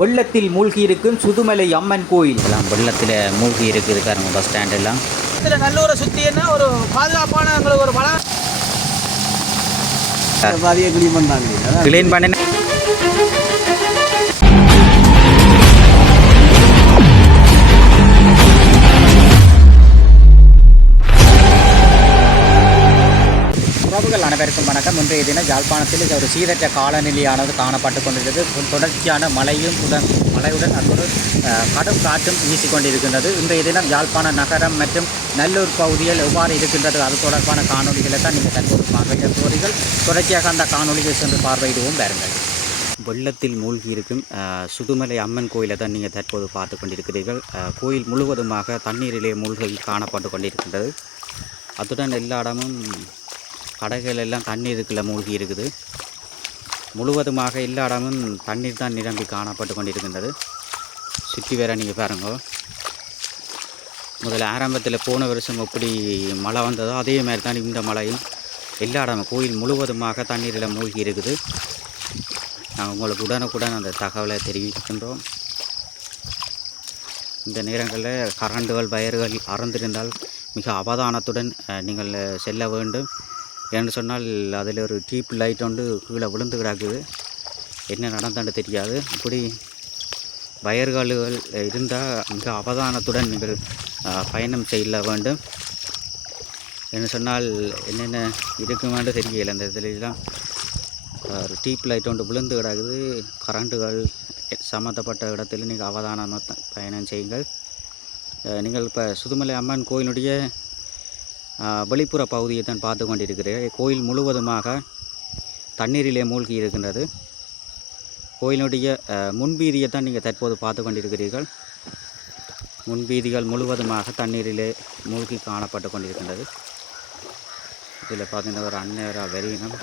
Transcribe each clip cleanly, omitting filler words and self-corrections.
வெள்ளத்தில் மூழ்கி இருக்கும் சுதுமலை அம்மன் கோயில் எல்லாம் வெள்ளத்தில் மூழ்கி இருக்குது பாருங்க. பஸ் ஸ்டாண்ட் எல்லாம் நல்லூரை சுற்றி என்ன ஒரு பாதுகாப்பான எங்களுக்கு ஒரு பலம் கிளீன் பண்ண உறவுகள் அனைவருக்கும் வணக்கம். இன்றைய தினம் யாழ்ப்பாணத்தில் ஒரு சீரற்ற காலநிலையானது காணப்பட்டு கொண்டிருக்கிறது. தொடர்ச்சியான மழையுடன் அதோடு கடும் காற்றும் வீசிக்கொண்டிருக்கின்றது. இன்றைய தினம் யாழ்ப்பாண நகரம் மற்றும் நல்லூர் பகுதியில் எவ்வாறு இருக்கின்றது அது தொடர்பான காணொலிகளை தான் நீங்கள் தற்போது பார்வையிட போகிறீர்கள். தொடர்ச்சியாக அந்த காணொலியை சென்று பார்வையிடுவோம் பாருங்கள். வெள்ளத்தில் மூழ்கி இருக்கும் சுதுமலை அம்மன் கோயிலை தான் நீங்கள் தற்போது பார்த்து கொண்டிருக்கிறீர்கள். கோயில் முழுவதுமாக தண்ணீரிலே மூழ்கி காணப்பட்டு கொண்டிருக்கின்றது. அத்துடன் எல்லா இடமும் கடைகள் எல்லாம் தண்ணீருக்குள்ளே மூழ்கி இருக்குது. முழுவதுமாக எல்லா இடமும் தண்ணீர் தான் நிரம்பி காணப்பட்டு கொண்டிருக்கின்றது. சுற்றி வேற நீங்கள் பாருங்க. முதல்ல ஆரம்பத்தில் போன வருஷம் எப்படி மழை வந்ததோ அதே மாதிரி தான் இந்த மழையும் எல்லா இடமும் கோயில் முழுவதுமாக தண்ணீரில் மூழ்கி இருக்குது. நாங்கள் உங்களுக்கு உடனுக்குடன் அந்த தகவலை தெரிவிக்கின்றோம். இந்த நேரங்களில் கரண்டுகள் வயர்கள் அறந்திருந்தால் மிக அவதானத்துடன் நீங்கள் செல்ல வேண்டும். என்று சொன்னால் அதில் ஒரு டீப் லைட் வந்து கீழே விழுந்து கிடக்குது. என்ன நடந்தான்னு தெரியாது. இப்படி வயர்களுகள் இருந்தால் மிக அவதானத்துடன் நீங்கள் பயணம் செய்ய வேண்டும். என்று சொன்னால் என்னென்ன இருக்குமான்னு தெரியல. அந்த இதிலெல்லாம் ஒரு டீப் லைட் ஒன்று விழுந்து கிடக்குது. கரண்டுகள் சம்மந்தப்பட்ட இடத்துல நீங்கள் அவதானமாக பயணம் செய்யுங்கள். நீங்கள் இப்போ சுதுமலை அம்மன் கோயிலுடைய வெளிப்புற பகுதியை தான் பார்த்து கொண்டிருக்கிறீர்கள். கோயில் முழுவதுமாக தண்ணீரிலே மூழ்கி இருக்கின்றது. கோயிலுடைய முன்வீதியை தான் நீங்கள் தற்போது பார்த்து கொண்டிருக்கிறீர்கள். முன்வீதிகள் முழுவதுமாக தண்ணீரிலே மூழ்கி காணப்பட்டு கொண்டிருக்கின்றது. இதில் பார்த்தீங்கன்னா ஒரு அந்நேர வெறியினம்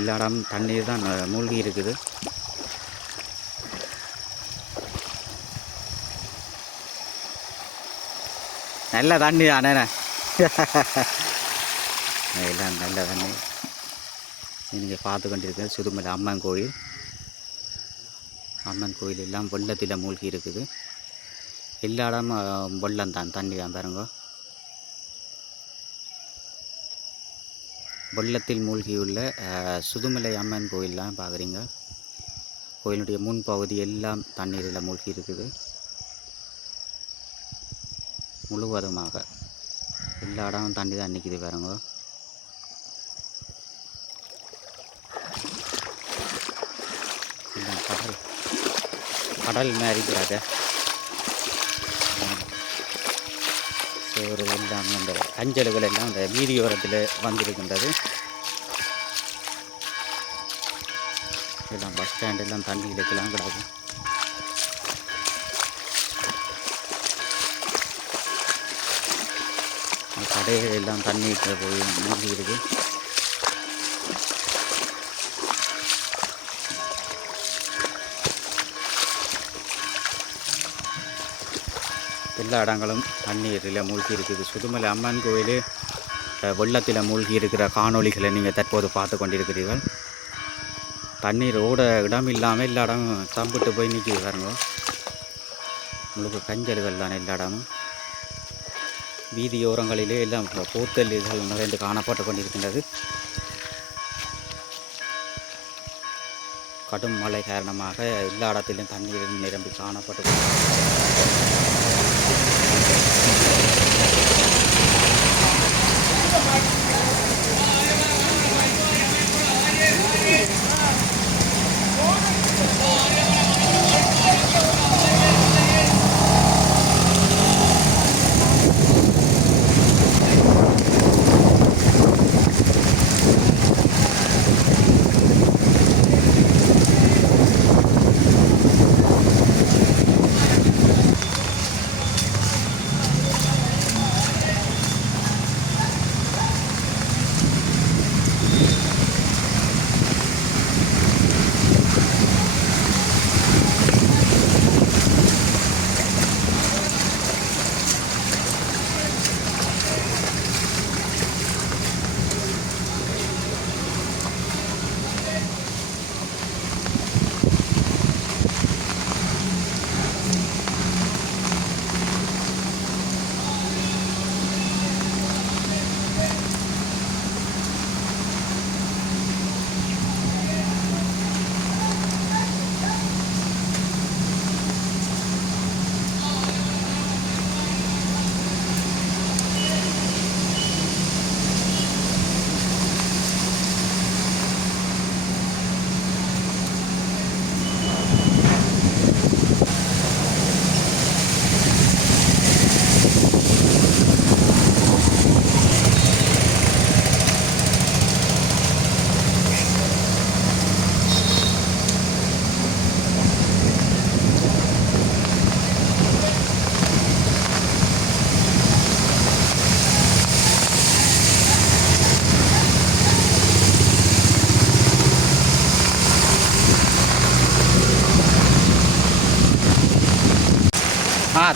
எல்லா இடமும் தண்ணீர் தான் மூழ்கி இருக்குது. நல்ல தண்ணி தானே எல்லாம் நல்ல தண்ணி. நீங்கள் பார்த்து கொண்டிருக்க சுதுமலை அம்மன் கோயில். அம்மன் கோயில் எல்லாம் வெள்ளத்தில் மூழ்கி இருக்குது. எல்லா இடமும் வெள்ளம் தான், தண்ணி தான் பாருங்க. வெள்ளத்தில் மூழ்கியுள்ள சுதுமலை அம்மன் கோயிலெலாம் பார்க்குறீங்க. கோயிலுடைய முன்பகுதி எல்லாம் தண்ணீரில் மூழ்கி இருக்குது. முழுவதுமாக எல்லா இடமும் தண்ணி தான் நிற்கிது பாருங்க. கடல் மாதிரி இருக்கிறாங்க. ஒரு எல்லாம் அந்த அஞ்சல்கள் எல்லாம் அந்த வீதியோரத்தில் வந்திருக்கின்றது. எல்லாம் பஸ் ஸ்டாண்ட் எல்லாம் தண்ணிகளுக்கெல்லாம் கிடக்கும். கடைகள் எல்லாம் தண்ணீர் போய் மூழ்கி இருக்கு. எல்லா இடங்களும் தண்ணீரில் மூழ்கி இருக்குது. சுதுமலை அம்மன் கோயில் வெள்ளத்தில் மூழ்கி இருக்கிற காணொளிகளை நீங்கள் தற்போது பார்த்து கொண்டிருக்கிறீர்கள். தண்ணீர் ஓட இடம் இல்லாமல் எல்லா இடமும் தம்பிட்டு போய் நிற்கிது பாருங்க. உங்களுக்கு கஞ்சல்கள் தானே எல்லா இடமும். வீதியோரங்களிலே எல்லாம் பூத்தல் இதுகள் நிறைந்து காணப்பட்டு கொண்டிருக்கின்றது. கடும் மழை காரணமாக எல்லா இடத்திலும் தண்ணீர் நிரம்பி காணப்பட்டு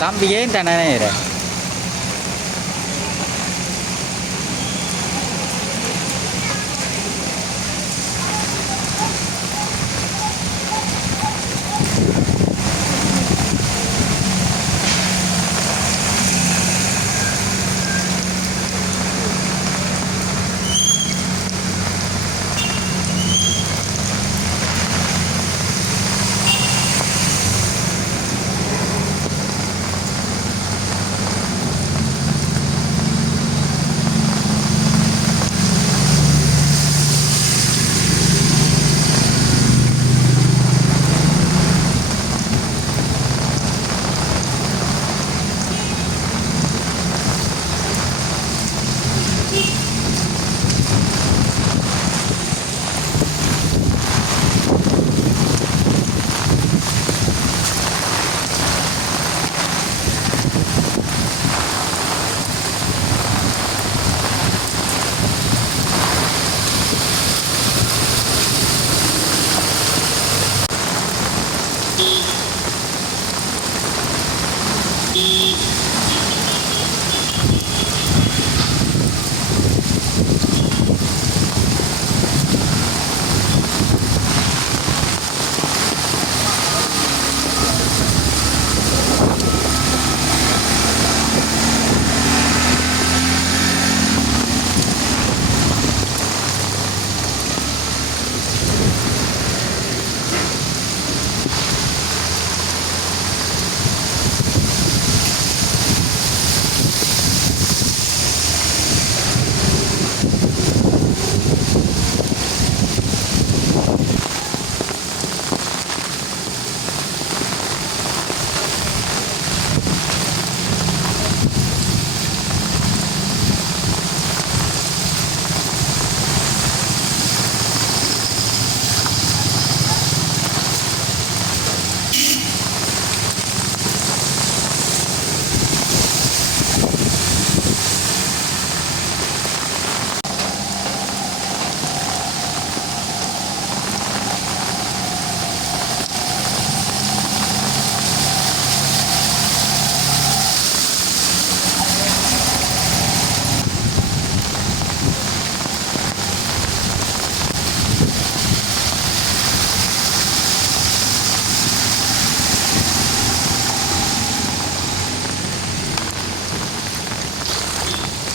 தம்பி ஏன் தானே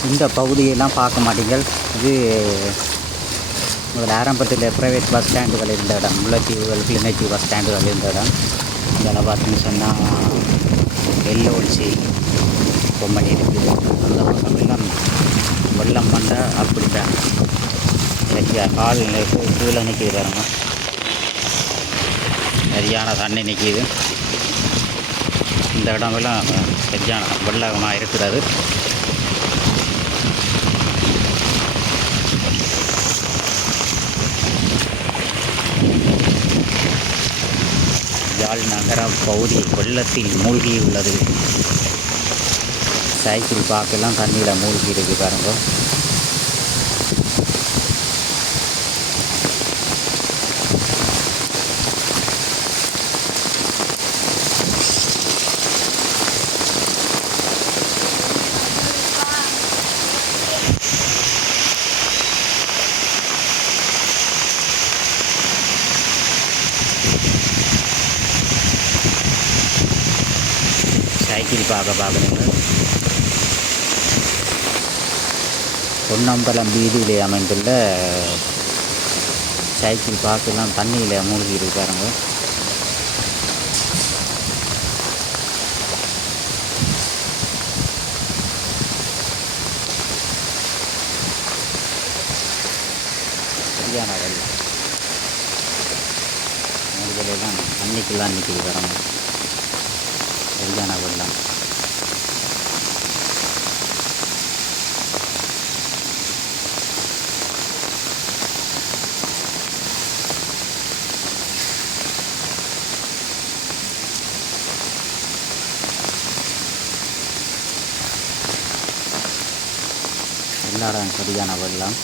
இந்த பகுதியெல்லாம் பார்க்க மாட்டீங்கள். இது முதல் ஆரம்பத்தில் ப்ரைவேட் பஸ் ஸ்டாண்டுகள் இருந்த இடம், முல்லைத்தீவுகள் கிளிநொச்சி பஸ் ஸ்டாண்டுகள் இருந்த இடம். இதெல்லாம் பார்த்தீங்கன்னு சொன்னால் எல்லோச்சி பொம்மணி இருக்குது. அந்த பக்கமெல்லாம் வெள்ளம் வந்தால் அப்படித்தான் கால் கீழே நிற்கிது பாருங்க, சரியான தண்ணி நிற்கிது. இந்த இடமெல்லாம் சரியான வெள்ளமாக இருக்கிறது. யாழ் நகர பகுதி வெள்ளத்தில் மூழ்கியுள்ளது. சைக்கிள் பார்க்கலாம் தண்ணியில் மூழ்கி இருக்கு பாருங்க. சைக்கிள் பார்க்குறீங்க. பொன்னம்பலம் வீதியிலே அமைந்துள்ள சைக்கிள் பார்க்கலாம் தண்ணியில் மூழ்கி இருக்காருங்க. சரியான வெள்ளம் மூழ்கலாம் தண்ணிக்கெல்லாம் நிற்கிது பாருங்க. சரியான வெள்ளம். எல்லா இடம் சரியான வெள்ளம்.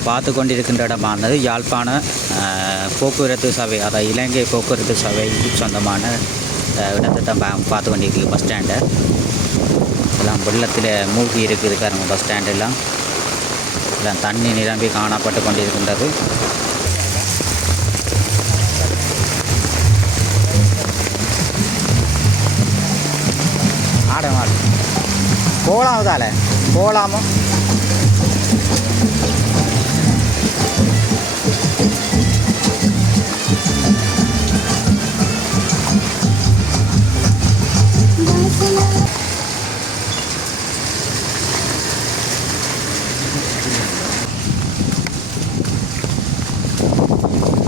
நீங்கள் பார்த்து கொண்டிருக்கின்ற இடமானது யாழ்ப்பாண போக்குவரத்து சபை, அதாவது இலங்கை போக்குவரத்து சபைக்கு சொந்தமான இடத்தை தான் பார்த்து கொண்டிருக்கு பஸ் ஸ்டாண்டை. எல்லாம் வெள்ளத்தில் மூழ்கி இருக்குது பாருங்க. பஸ் ஸ்டாண்டெல்லாம் எல்லாம் தண்ணி நிரம்பி காணப்பட்டு கொண்டிருக்கின்றது. ஆட போகலாமதால போகலாமோ?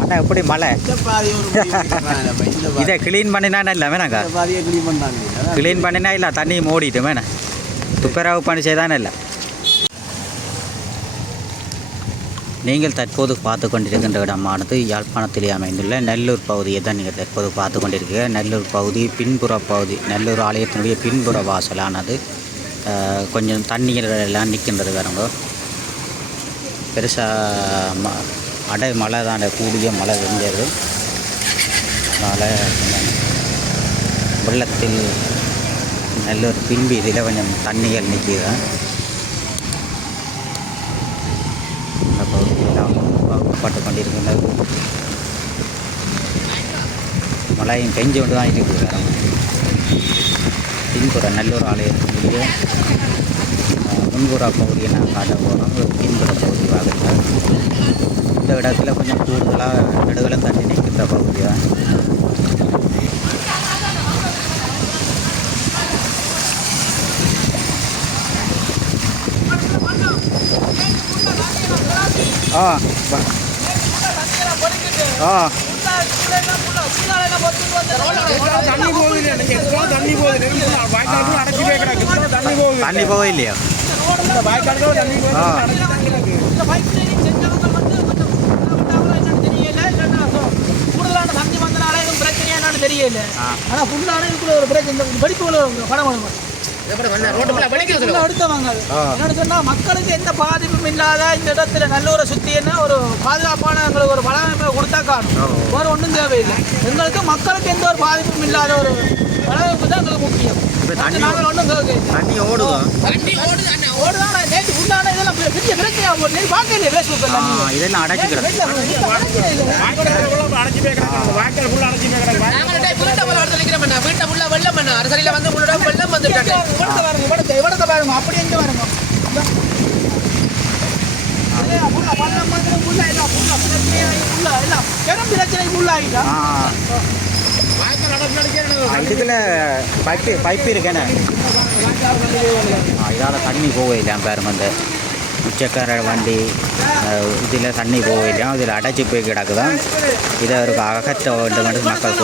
அண்ணா எப்படி மழை இதை க்ளீன் பண்ணினா இல்லை வேணாக்கா? க்ளீன் பண்ணினா இல்லை தண்ணி மூடிட்டு வேணா துப்புரவு பணி செய்தானே இல்லை. நீங்கள் தற்போது பார்த்து கொண்டிருக்கின்ற இடமானது யாழ்ப்பாணத்திலே அமைந்துள்ள நெல்லூர் பகுதியை தான் நீங்கள் தற்போது பார்த்து கொண்டிருக்க. நெல்லூர் பகுதி பின்புற பகுதி, நெல்லூர் ஆலயத்தினுடைய பின்புற வாசலானது கொஞ்சம் தண்ணீர் எல்லாம் நிற்கின்றது வேறங்க. பெருசாக மழை தான், கூடிய மழை விழுந்தது. அதனால் வெள்ளத்தில் நெல்லூர் பின்பு இதில் கொஞ்சம் தண்ணிகள் நிற்கிது. இந்த பகுதியெல்லாம் பார்க்கப்பட்டு கொண்டிருக்கின்றது. மழையும் பெஞ்சு கொண்டு தான் இருக்குது. பின்புற நெல்லூர் ஆலயத்தினுடைய முன்புற பகுதியை நான் காட்ட போகிறோம். பின்புற பகுதி பார்க்குறேன். இந்த இடத்துல கொஞ்சம் கூடுதலாக நடுவில் தண்ணி நிற்கின்ற பகுதி தான். தண்ணி போகலையா? கூடுதலான தண்ணி வந்தனால எதுவும் பிரச்சனையா என்னன்னு தெரியல. ஆனா ஃபுல்லான இதுக்குள்ள ஒரு பிரச்சனை படிப்புல படம் என்னன்னு சொன்னா மக்களுக்கு எந்த பாதிப்பும் இல்லாத இந்த இடத்துல நல்லூரை சுத்தி என்ன ஒரு பாதுகாப்பான எங்களுக்கு ஒரு வளமைப்பை கொடுத்தா காணும். வேற ஒன்றும் தேவையில்லை. எங்களுக்கு மக்களுக்கு எந்த ஒரு பாதிப்பும் இல்லாத ஒரு வளமைப்பு தான் எங்களுக்கு முக்கியம். நாங்கள் ஒன்றும் தண்ணி ஓடுதான் நேற்று ஃபுல்லான இதெல்லாம் பெரிய பிரச்சனையா போட்டு பார்க்கலையே பேஸ்புக்கில் இதெல்லாம் அடைச்சிக்கிறேன். அப்படி எங்க பாருங்க பிரச்சனை உள்ளாயிட்டா இதுக்குள்ள பைப்பு இருக்கேண்ணே. இதால் தண்ணி போகல பாருங்க. அந்த உச்சக்கார வண்டி இதில் தண்ணி போகல, இதில் அடைச்சி போய் கிடக்குதான். இதை ஒரு அகற்ற வேண்டும் என்று மக்கள்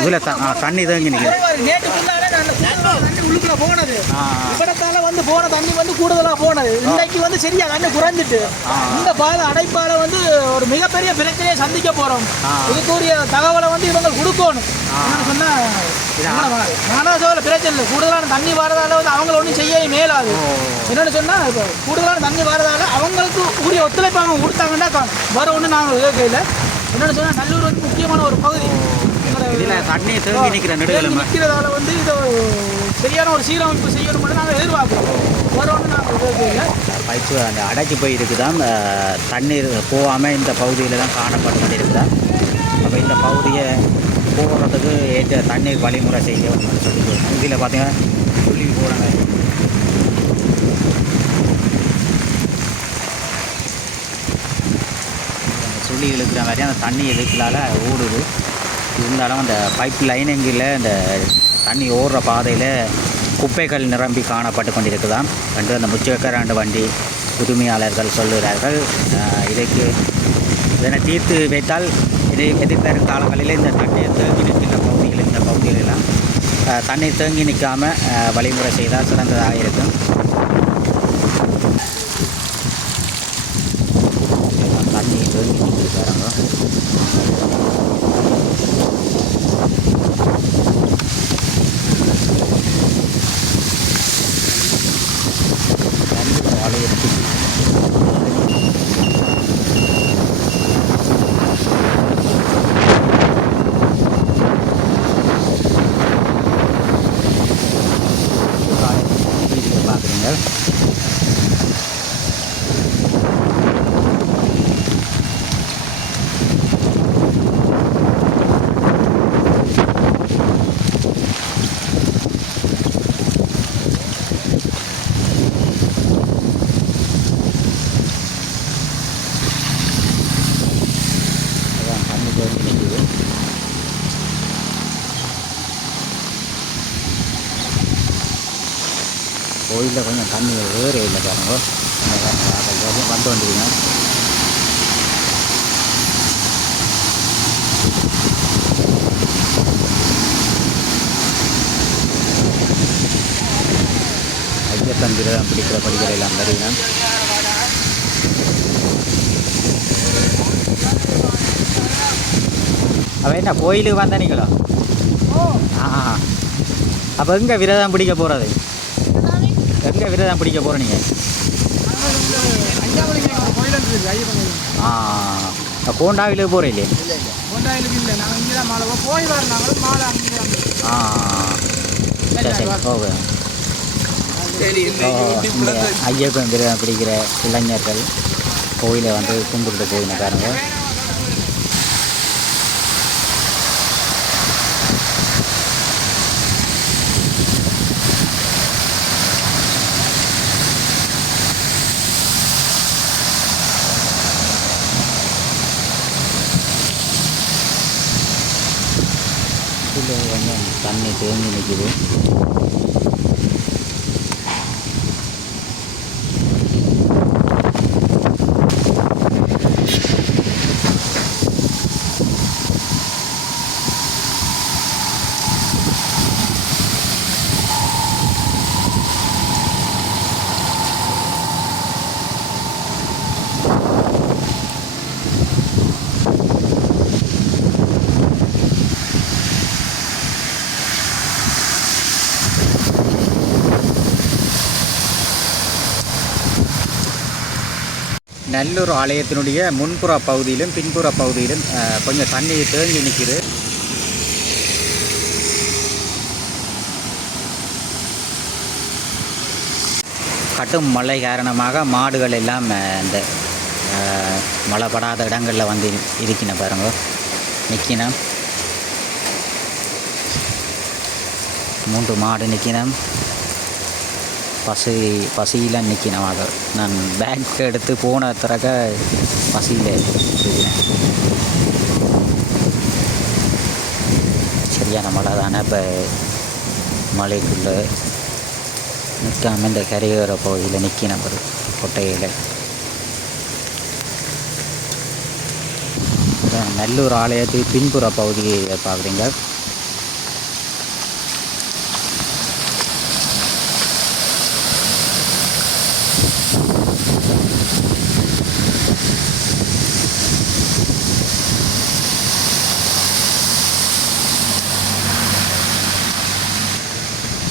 இதில் தண்ணி தேங்கி உள்ளுக்குள்ள போனது இப்படத்தால வந்து போன தண்ணி வந்து கூடுதலா போனது. இன்னைக்கு வந்து சரியா தண்ணி குறைஞ்சிட்டு இந்த பாதை அடைப்பால வந்து ஒரு மிகப்பெரிய பிரச்சனையை சந்திக்க போறோம். இதுக்குரிய தகவலை வந்து இவங்க கொடுக்கணும். சொன்னா பிரச்சனை இல்லை. கூடுதலான தண்ணி வரதால வந்து அவங்கள ஒன்றும் செய்ய மேலாது. என்னன்னு சொன்னா கூடுதலான தண்ணி வரதால அவங்களுக்கு உரிய ஒத்துழைப்பு அவங்க கொடுத்தாங்கன்னா வர ஒன்று நாங்கள் கேட்கல. என்னன்னு சொன்னா நல்லூர் வந்து முக்கியமான ஒரு பகுதி. தண்ணி தேங்கி நிற்கிறதால வந்து இதை சரியான ஒரு சீரமைப்பு செய்யணும் நாங்கள் எதிர்பார்க்குறோம். வரோன்னு நாங்கள் கேட்கல. பைப்பு அந்த அடைச்சி போய் இருக்குதான். தண்ணீர் போகாமல் இந்த பகுதியில் தான் காணப்பட்டு கொண்டு இருக்குதா. அப்போ இந்த பகுதியை போகிறதுக்கு ஏற்ற தண்ணீர் வழிமுறை செய்ய சொல்லி இதில் பார்த்தீங்கன்னா சொல்லி போகிறாங்க. சொல்லி இழுக்கிற மாதிரி அந்த தண்ணி இழுக்கலால் ஓடுது. இருந்தாலும் அந்த பைப் லைனிங்கில் இந்த தண்ணி ஓடுற பாதையில் குப்பைகள் நிரம்பி காணப்பட்டு கொண்டிருக்குதான் என்று அந்த முச்சக்கராண்டு வண்டி உரிமையாளர்கள் சொல்லுகிறார்கள். இதனை தீர்த்து வைத்தால் இதை எதிர்வரும் காலங்களில் இந்த தண்ணீர் தேங்கி நிற்கின்ற பகுதிகள், இந்த பகுதிகளெல்லாம் தண்ணீர் தேங்கி நிற்காமல் வழிமுறை செய்தால் சிறந்ததாக இருக்கும். தண்ணி தேங்கி நிற்கிறாங்க. நல்லூர் ஆலயத்தில் பார்க்குறீங்க. அதான் தண்ணி தேங்கி நிற்குது. கோயிலில் கொஞ்சம் தண்ணி வேறு இல்லை பாருங்க. வந்து வந்துடுங்க. ஐயப்பன் விரதம் பிடிக்கிற படிகள் எல்லாம் வருங்க. அவன் என்ன கோயிலுக்கு வந்தானீங்களா? அப்போ எங்கே விரதம் பிடிக்க போகிறது? எங்கே விரதம் பிடிக்க போகிற நீங்கள்? கோண்டாவிலே போகிறேன் இல்லையே? சரி சரி போக. இந்த ஐயப்பன் விரதம் பிடிக்கிற இளைஞர்கள் கோயிலை வந்து கும்பிட்டு போயின பாருங்க. இதில் கொஞ்சம் தண்ணி தேங்கி நிற்குது. நல்லூர் ஆலயத்தினுடைய முன்புற பகுதியிலும் பின்புற பகுதியிலும் கொஞ்சம் தண்ணி தேங்கி நிற்குது. கட்டும் மழை காரணமாக மாடுகள் எல்லாம் இந்த மழை படாத இடங்களில் வந்து இருக்கின பாருங்க, நிற்கினோம். 3 மாடு நிற்கினோம். பசியில் நிற்கினோம். அதை நான் பேக் எடுத்து போன திறக்க பசியில் இருக்கிறேன். சரியான மழை தானே. இப்போ மழைக்குள்ளே நிற்காமல் இந்த கரையோர பகுதியில் நிற்கினோம். ஒரு கொட்டையில் நல்லூர் ஆலயத்துக்கு பின்புற பகுதியை பார்க்குறீங்க.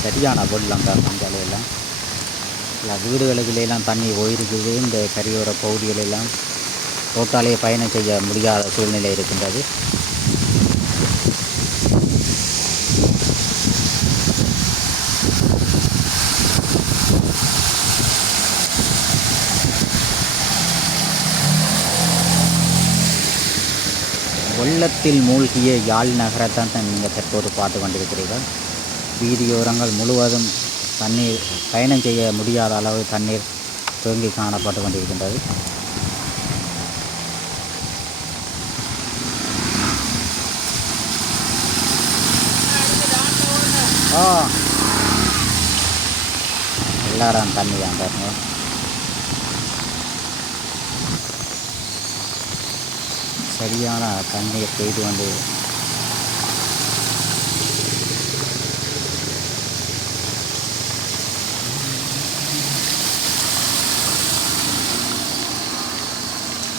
சரியான வெள்ளம் தான் அங்காலையெல்லாம். இல்லை வீடுகளுக்குள்ளெல்லாம் தண்ணி போயிருக்குது. இந்த கரையோர பகுதிகளெல்லாம் ரோட்டாலே பயணம் செய்ய முடியாத சூழ்நிலை இருக்கின்றது. வெள்ளத்தில் மூழ்கிய யாழ் நகரத்தான் நீங்கள் தற்போது பார்த்து கொண்டிருக்கிறீர்கள். வீதியோரங்கள் முழுவதும் தண்ணீர், பயணம் செய்ய முடியாத அளவு தண்ணீர் தேங்கி காணப்பட்டு கொண்டிருக்கின்றது. எல்லாரும் தண்ணி தான் பாருங்க. சரியான தண்ணீர் பெய்து வந்து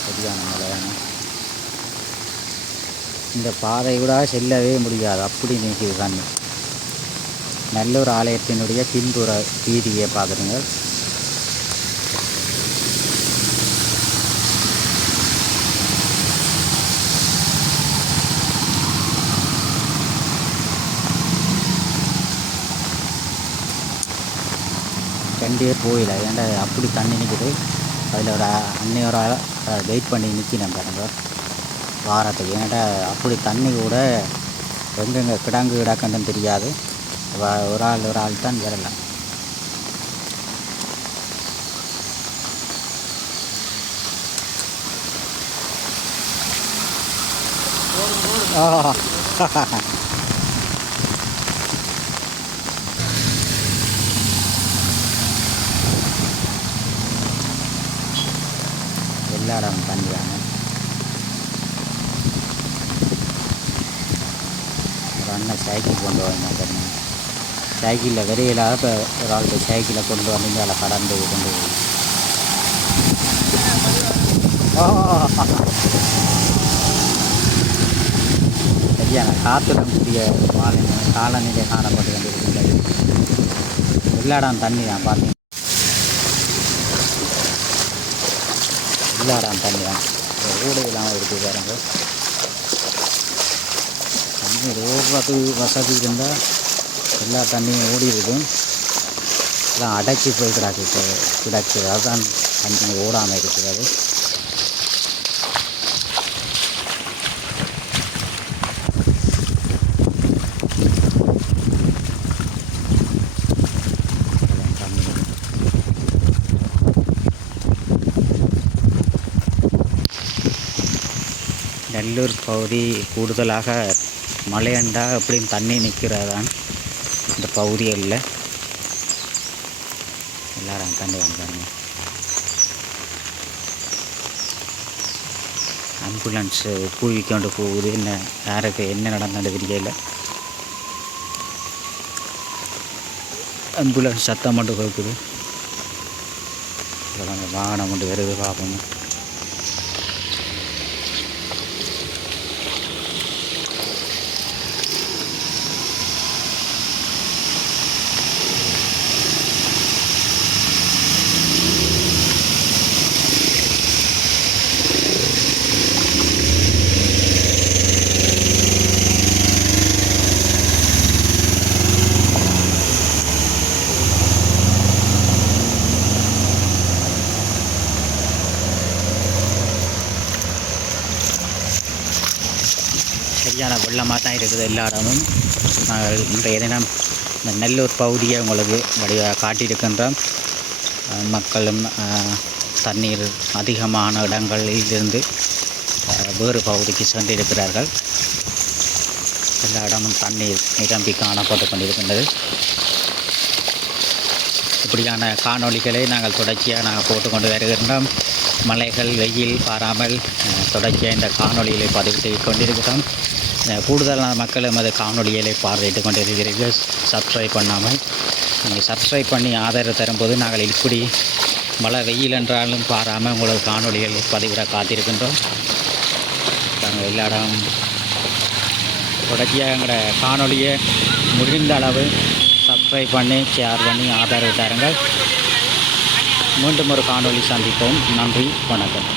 சரியான மழையான. இந்த பாதை கூட செல்லவே முடியாது, அப்படி நீக்குது தண்ணி. நல்லூர் ஆலயத்தினுடைய பின்புற வீதியை பார்க்குறீங்க. வண்டியே போயில ஏன்டா அப்படி தண்ணி நிற்குது. அதில் ஒரு அன்னையோட வெயிட் பண்ணி நிற்கணும் பாருங்க வாரத்துக்கு. ஏன்டா அப்படி தண்ணி கூட எங்கெங்கே கிடங்கு கிடக்குன்னு தெரியாது. ஒரு ஆள் தான் வரலாம். எல்லா இடம் தண்ணி தாங்க. ஒரு அண்ணன் சைக்கிள் கொண்டு வரணும் தண்ணி. சைக்கிளில் விரையிலாக இப்போ ஒரு ஆளுக்கு சைக்கிளை கொண்டு வந்து அதில் கடந்து கொண்டு போய் சரியான காற்றுடன் கூடிய காலநிலை காணப்பட்டு கொண்டிருக்கின்றது. எல்லா இடம் தண்ணி தான் பார்த்தீங்க. எல்லா இடம் தண்ணி தான். ஊடு இல்லாமல் இருக்குது பாருங்க. தண்ணி ஓடுறது வசதி இருந்தால் எல்லா தண்ணியும் ஓடி இருக்கும். எல்லாம் அடைச்சி போய் கிடக்கு. அதுதான் தண்ணி ஓடாமல் இருக்கிறது. நெல்லூர் பகுதி கூடுதலாக மழையண்டா அப்படின்னு தண்ணி நிற்கிறதான் இந்த பகுதிகளில். எல்லாரும் தண்ணி வந்தாங்க. ஆம்புலன்ஸ் பூவிக்கொண்டு போகுது. யாருக்கு என்ன நடந்தது தெரியல. ஆம்புலன்ஸ் சத்தம் மட்டும் கேட்குது. வாகனம் மட்டும் வருது பார்ப்போம். சரியான வெள்ளமாக தான் இருக்குது எல்லா இடமும். நாங்கள் இன்றைய தினம் இந்த நெல்லூர் பகுதியை உங்களுக்கு காட்டியிருக்கின்றோம். மக்களும் தண்ணீர் அதிகமான இடங்களிலிருந்து வேறு பகுதிக்கு சென்றிருக்கிறார்கள். எல்லா இடமும் தண்ணீர் நிரம்பி காணப்பட்டு கொண்டிருக்கின்றது. இப்படியான காணொளிகளை நாங்கள் தொடர்ச்சியாக போட்டுக்கொண்டு வருகின்றோம். மலைகள் வெயில் பாராமல் தொடர்ச்சியாக இந்த காணொளிகளை பதிவு செய்து கொண்டிருக்கிறோம். கூடுதலான மக்கள் எமது காணொளிகளை பார்வையிட்டு கொண்டிருக்கிறீர்கள். சப்ஸ்கிரைப் பண்ணாமல் நீங்கள் சப்ஸ்கிரைப் பண்ணி ஆதரவு தரும்போது நாங்கள் இப்படி மழை வெயில் என்றாலும் பாராமல் உங்களுக்கு காணொளிகள் பதிவிட காத்திருக்கின்றோம். நாங்கள் எல்லா இடம் தொடர்ச்சியாக எங்களோட காணொளியை முடிந்த அளவு சப்ஸ்கிரைப் பண்ணி ஷேர் பண்ணி ஆதரவு தருங்கள். மீண்டும் ஒரு காணொளி சந்திப்போம். நன்றி, வணக்கம்.